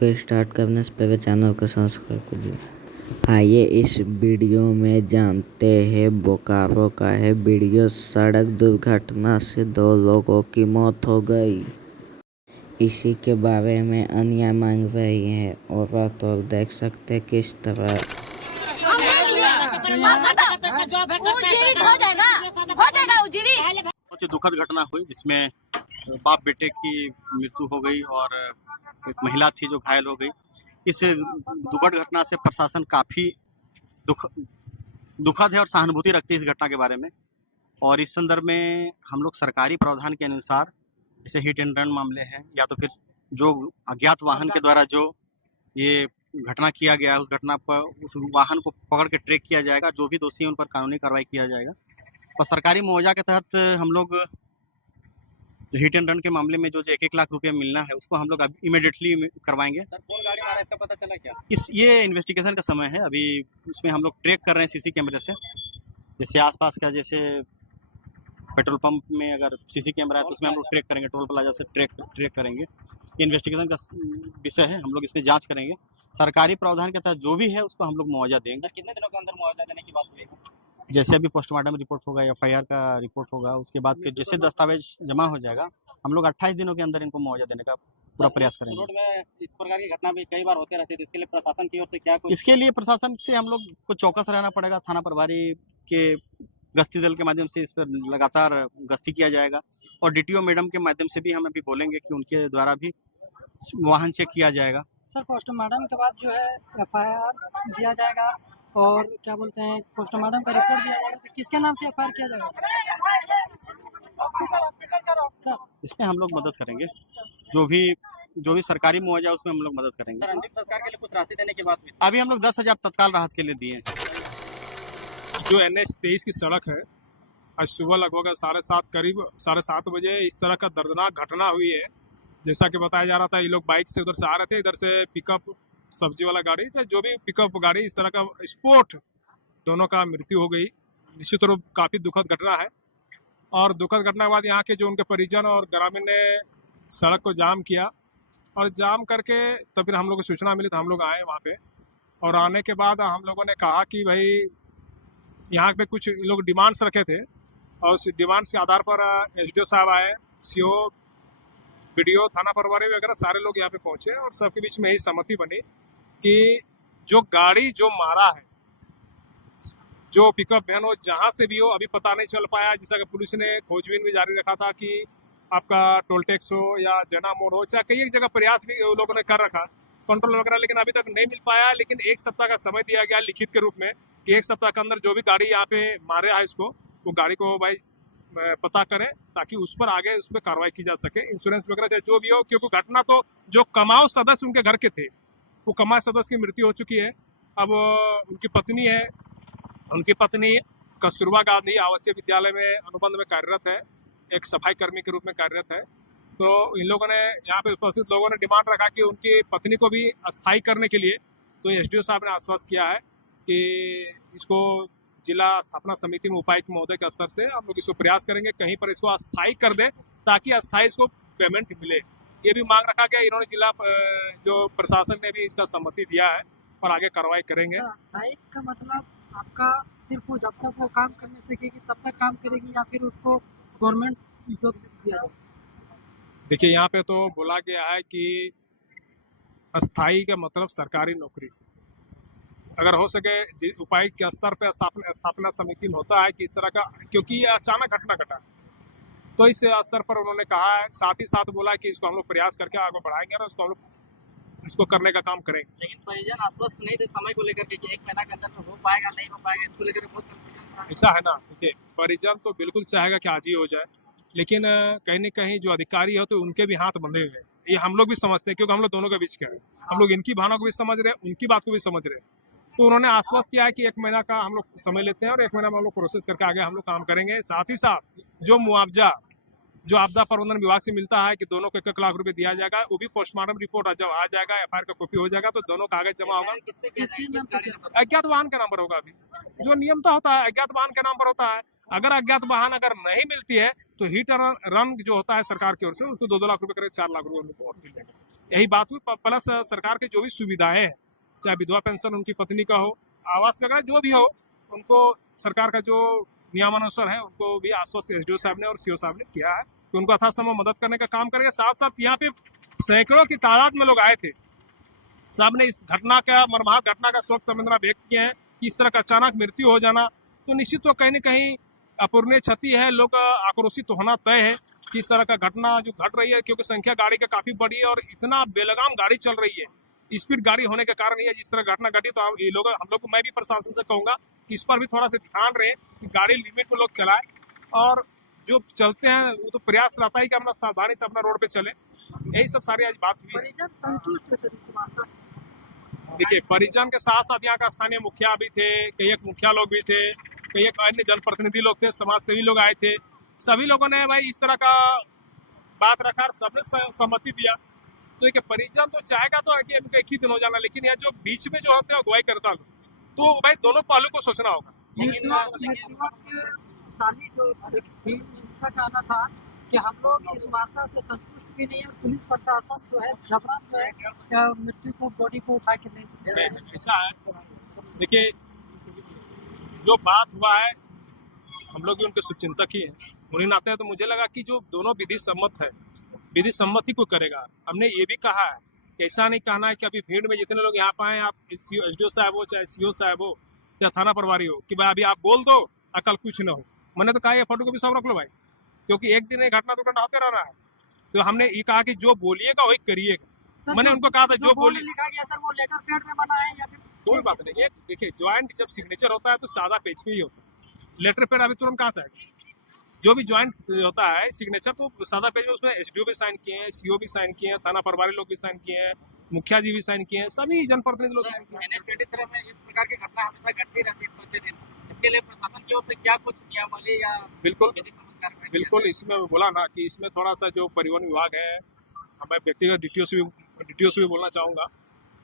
को स्टार्ट करने से पहले चैनल को सब्सक्राइब कीजिए। आइए इस वीडियो में जानते हैं बोकारो का है वीडियो। सड़क दुर्घटना से 2 लोगों की मौत हो गई। इसी के बारे में अन्य मांग रही है औरत और देख सकते हैं किस तरह बहुत ही दुखद घटना हुई जिसमें बाप बेटे की मृत्यु हो गई और एक महिला थी जो घायल हो गई। इस दुखद घटना से प्रशासन काफ़ी दुखद है और सहानुभूति रखती है इस घटना के बारे में। और इस संदर्भ में हम लोग सरकारी प्रावधान के अनुसार जैसे हिट एंड रन मामले हैं या तो फिर जो अज्ञात वाहन के द्वारा जो ये घटना किया गया है उस घटना पर उस वाहन को पकड़ के ट्रैक किया जाएगा। जो भी दोषी हैं उन पर कानूनी कार्रवाई किया जाएगा। और सरकारी मुआवजा के तहत हम लोग हिट एंड रन के मामले में जो 1-1 लाख रुपया मिलना है उसको हम लोग इमीडिएटली करवाएंगे। सर कौन गाड़ी मारा इसका पता चला क्या? ये इन्वेस्टिगेशन का समय है। अभी उसमें हम लोग ट्रैक कर रहे हैं सीसी कैमरे से। जैसे आसपास का जैसे पेट्रोल पंप में अगर सीसी कैमरा है तो उसमें हम लोग ट्रैक करेंगे। टोल प्लाजा से ट्रैक करेंगे। ये इन्वेस्टिगेशन का विषय है। हम लोग इसमें जांच करेंगे। सरकारी प्रावधान के तहत जो भी है उसको हम लोग मुआवजा देंगे। सर कितने दिनों के अंदर मुआवजा देने की बात हुई? जैसे अभी पोस्टमार्टम रिपोर्ट होगा, FIR का रिपोर्ट होगा, उसके बाद फिर जैसे दस्तावेज जमा हो जाएगा हम लोग 28 दिनों के अंदर इनको मुआवजा देने का पूरा प्रयास करेंगे। रोड में इस प्रकार की घटना भी कई बार होते रहती है, तो इसके लिए प्रशासन की ओर से क्या कुछ? इसके लिए प्रशासन से हम लोग को चौकस रहना पड़ेगा। थाना प्रभारी के गश्ती दल के माध्यम से इस पर लगातार गश्ती किया जाएगा और DTO मैडम के माध्यम से भी हम अभी बोलेंगे कि उनके द्वारा भी वाहन चेक किया जाएगा। सर पोस्टमार्टम के बाद जो है FIR दिया जाएगा और क्या बोलते हैं पोस्टमार्टम का रिपोर्ट दिया जाएगा, तो किसके नाम से FIR किया जाएगा? इसमें हम लोग मदद करेंगे। जो भी सरकारी मुआवजा उसमें हम लोग मदद करेंगे। सर अंतिम संस्कार के लिए कुछ राशि देने की बात हुई? अभी हम लोग 10,000 तत्काल राहत के लिए दिए हैं। जो NH-23 की सड़क है, आज सुबह लगभग 7:30 बजे इस तरह का दर्दनाक घटना हुई है। जैसा कि बताया जा रहा था, ये लोग बाइक से उधर से आ रहे थे, इधर से पिकअप सब्जी वाला गाड़ी चाहे जो भी पिकअप गाड़ी इस तरह का स्पोर्ट दोनों का मृत्यु हो गई। निश्चित रूप काफ़ी दुखद घटना है। और दुखद घटना के बाद यहाँ के जो उनके परिजन और ग्रामीण ने सड़क को जाम किया और जाम करके तब फिर हम लोग को सूचना मिली तो हम लोग आए वहाँ पे। और आने के बाद हम लोगों ने कहा कि भाई यहाँ पे कुछ लोग डिमांड्स रखे थे और उस डिमांड्स के आधार पर SDO साहब आए, CO, BDO, थाना प्रभारी वगैरह सारे लोग यहाँ पे पहुँचे और सबके बीच में यही सहमति बनी कि जो गाड़ी जो मारा है, जो पिकअप वैन हो जहाँ से भी हो, अभी पता नहीं चल पाया। जैसा कि पुलिस ने खोजबीन भी जारी रखा था कि आपका टोल टैक्स हो या जना मोड़ हो, चाहे कई एक जगह प्रयास भी लोगों ने कर रखा कंट्रोल वगैरह, लेकिन अभी तक नहीं मिल पाया। लेकिन 1 सप्ताह का समय दिया गया लिखित के रूप में कि 1 सप्ताह के अंदर जो भी गाड़ी यहाँ पे मारे है इसको, वो गाड़ी को भाई पता करें ताकि उस पर आगे उस पर कार्रवाई की जा सके। इंश्योरेंस वगैरह चाहे जो भी हो, क्योंकि घटना तो जो कमाऊ सदस्य उनके घर के थे, वो कमाऊ सदस्य की मृत्यु हो चुकी है। अब उनकी पत्नी है, उनकी पत्नी कस्तूरबा गांधी आवासीय विद्यालय में अनुबंध में कार्यरत है, एक सफाई कर्मी के रूप में कार्यरत है। तो इन लोगों ने यहाँ पे उपस्थित लोगों ने डिमांड रखा कि उनकी पत्नी को भी अस्थायी करने के लिए, तो SDO साहब ने आश्वस्त किया है कि इसको जिला स्थापना समिति में उपायुक्त महोदय के स्तर से हम लोग इसको प्रयास करेंगे कहीं पर इसको अस्थायी कर दें ताकि अस्थायी इसको पेमेंट मिले। ये भी मांग रखा गया। इन्होंने जिला जो प्रशासन ने भी इसका सहमति दिया है और आगे कार्रवाई करेंगे। अस्थायी का मतलब आपका सिर्फ जब तक वो काम करने सकेगी तब तक काम करेगी या फिर उसको गवर्नमेंट जॉब दिया जाए? देखिए यहाँ पे तो बोला गया है कि अस्थायी का मतलब सरकारी नौकरी। अगर हो सके उपायुक्त के स्तर पे स्थापना समिति में होता है कि इस तरह का, क्योंकि ये अचानक घटना घटा, तो इस स्तर पर उन्होंने कहा है। साथ ही साथ बोला कि इसको हम लोग प्रयास करके आगे बढ़ाएंगे और इसको हम लोग इसको करने का काम करेंगे। लेकिन परिजन आश्वस्त नहीं थे समय को लेकर के कि 1 महीना के अंदर में हो पाएगा नहीं हो पाएगा, इसको लेकर बहुत ऐसा है ना। देखिए परिजन तो बिल्कुल चाहेगा कि आज ही हो जाए, लेकिन कहीं न कहीं जो अधिकारी हो तो उनके भी हाथ बंधे हुए हैं। ये हम लोग भी समझते हैं क्योंकि हम लोग दोनों के बीच के हैं। हम लोग इनकी भावना को भी समझ रहे हैं, उनकी बात को भी समझ रहे हैं। तो उन्होंने आश्वस्त किया है कि 1 महीना का हम लोग समय लेते हैं और 1 महीना में हम लोग प्रोसेस करके आगे हम लोग काम करेंगे। साथ ही साथ जो मुआवजा जो आपदा प्रबंधन विभाग से मिलता है कि दोनों को 1-1 लाख रुपए दिया जाएगा, वो भी पोस्टमार्टम रिपोर्ट जब आ जाएगा, FIR का कॉपी हो जाएगा तो दोनों कागज जमा होगा। अज्ञात वाहन का नंबर होगा। अभी जो नियम तो होता है अज्ञात वाहन का नंबर होता है। अगर अज्ञात वाहन अगर नहीं मिलती है तो हिट रन जो होता है सरकार की ओर से उसको 2-2 लाख रुपए करीब 4 लाख रुपए मिलेगा। यही बात हुई। प्लस सरकार की जो भी सुविधाएं हैं, चाहे विधवा पेंशन उनकी पत्नी का हो, आवास वगैरह जो भी हो, उनको सरकार का जो नियमानुसार है उनको भी आश्वस्त एसडीओ साहब ने और सीओ साहब ने किया है कि उनको यथासंभव मदद करने का काम करेंगे। साथ साथ यहाँ पे सैकड़ों की तादाद में लोग आए थे, सब ने इस घटना का, मर्माहत घटना का शोक संवेदना व्यक्त किए हैं कि इस तरह का अचानक मृत्यु हो जाना तो निश्चित तो कहीं न कहीं अपूरणीय क्षति है। लोग आक्रोशित तो होना तय है कि इस तरह का घटना जो घट रही है, क्योंकि संख्या गाड़ी का काफी बड़ी है और इतना बेलगाम गाड़ी चल रही है, स्पीड गाड़ी होने के कारण ये जिस तरह घटना घटी। तो ये लोग, हम लोग को, मैं भी प्रशासन से कहूंगा कि इस पर भी थोड़ा सा ध्यान रहे कि गाड़ी लिमिट में लोग चलाए, और जो चलते हैं वो तो प्रयास रहता है कि हम लोग सावधानी से अपना रोड पे चले। यही सब सारी आज बात हुई है। परिजन संतुष्ट है सर इस वार्ता से? देखिए, परिजन के साथ साथ यहाँ का स्थानीय मुखिया भी थे, कई एक मुखिया लोग भी थे, कई एक अन्य जनप्रतिनिधि लोग थे, समाज सेवी लोग आए थे। सभी लोगों ने भाई इस तरह का बात रखा, सबने सहमति दिया। तो एक परिजन तो चाहेगा तो आगे एक ही दिन हो जाना, लेकिन यह जो बीच में जो होते हैं अगुवाई करता लोग, तो भाई दोनों पहलू को सोचना होगा। मृतक के साली जो थी, उनका कहना था कि हम लोग इस वार्ता से संतुष्ट भी नहीं है और पुलिस प्रशासन जो है जबरन जो है मृत्यु को, बॉडी को उठा के नहीं। ऐसा है, देखिए जो बात हुआ है, हम लोग भी उनके शुभचिंतक ही हैं, उन्हीं नाते हैं। तो मुझे लगा कि जो दोनों विधि सम्मत है, विधि सम्मत ही को करेगा। हमने ये भी कहा है कि ऐसा नहीं कहना है कि अभी भीड़ में जितने लोग यहाँ पे आए, आप एसडीओ साहब हो, चाहे सीओ साहब हो, चाहे थाना प्रभारी हो, कि भाई अभी आप बोल दो और कल कुछ ना हो। मैंने तो कहा ये फोटो को भी सब रख लो भाई, क्योंकि एक दिन घटना तो घटना होते रहना है। तो हमने ये कहा कि जो बोलिएगा वही करिएगा। मैंने उनको कहा था जो बोलिए, लिखा गया सर वो लेटर पैड में बना है या फिर कोई बात नहीं। ये देखिए, ज्वाइंट जब सिग्नेचर होता है तो सादा पेज पे ही होता है, लेटर पैड अभी तुरंत कहाँ से आएगा। जो भी ज्वाइंट होता है सिग्नेचर तो सादा पेज में, उसमें एसडीओ भी साइन किए हैं, सीओ भी साइन किए हैं, थाना प्रभारी लोग भी साइन किए हैं, मुखिया जी भी साइन किए हैं, सभी जनप्रतिनिधि लोग साइन किए हैं। NH-23 में इस प्रकार की घटना हमेशा घटती रहती है प्रतिदिन। इसके लिए प्रशासन की ओर से क्या कुछ नियमावली या बिल्कुल विधि सम्मत कार्रवाई की बिल्कुल, इसमें बोला ना कि इसमें थोड़ा सा जो परिवहन विभाग है, मैं व्यक्तिगत डीटीओ से भी बोलना चाहूँगा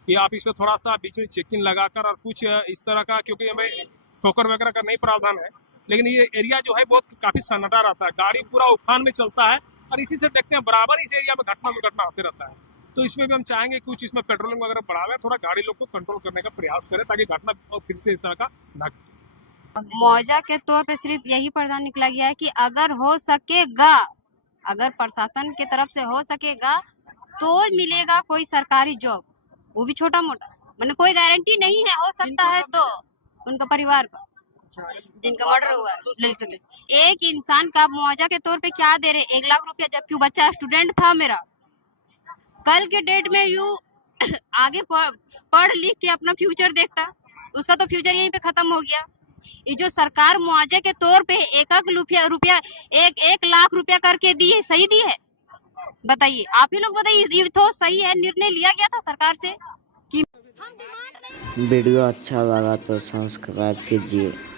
कि आप इसमें थोड़ा सा बीच में चेकिंग लगाकर और कुछ इस तरह का, क्योंकि हमें ठोकर वगैरह का नहीं प्रावधान है, लेकिन ये एरिया जो है बहुत काफी सन्नाटा रहता है, गाड़ी पूरा उफान में चलता है और इसी से देखते हैं बराबर इस एरिया में घटना दुर्घटना होते रहता है। तो इसमें भी हम चाहेंगे कुछ इसमें पेट्रोलिंग वगैरह बढ़ावे, थोड़ा गाड़ी लोग को कंट्रोल करने का प्रयास करें ताकि घटना फिर से इस तरह का न घटे। मुआवजा के तौर पे सिर्फ यही प्रावधान निकला गया है कि अगर हो सकेगा, अगर प्रशासन की तरफ से हो सकेगा तो मिलेगा कोई सरकारी जॉब, वो भी छोटा मोटा, मतलब कोई गारंटी नहीं है, हो सकता है तो उनका परिवार का जिनका मर्डर हुआ है ले सकते। एक इंसान का मुआवजा के तौर पे क्या दे रहे, 1 लाख रुपया, जबकि बच्चा स्टूडेंट था मेरा, कल के डेट में यू आगे पढ़ लिख के अपना फ्यूचर देखता, उसका तो फ्यूचर यहीं पे खत्म हो गया। ये जो सरकार मुआवजे के तौर पे 1 लाख रुपया करके दी है, सही दी है? बताइए, आप ही लोग बताइए, ये तो सही है? निर्णय लिया गया था सरकार से कि वीडियो अच्छा लगा तो सब्सक्राइब कीजिए।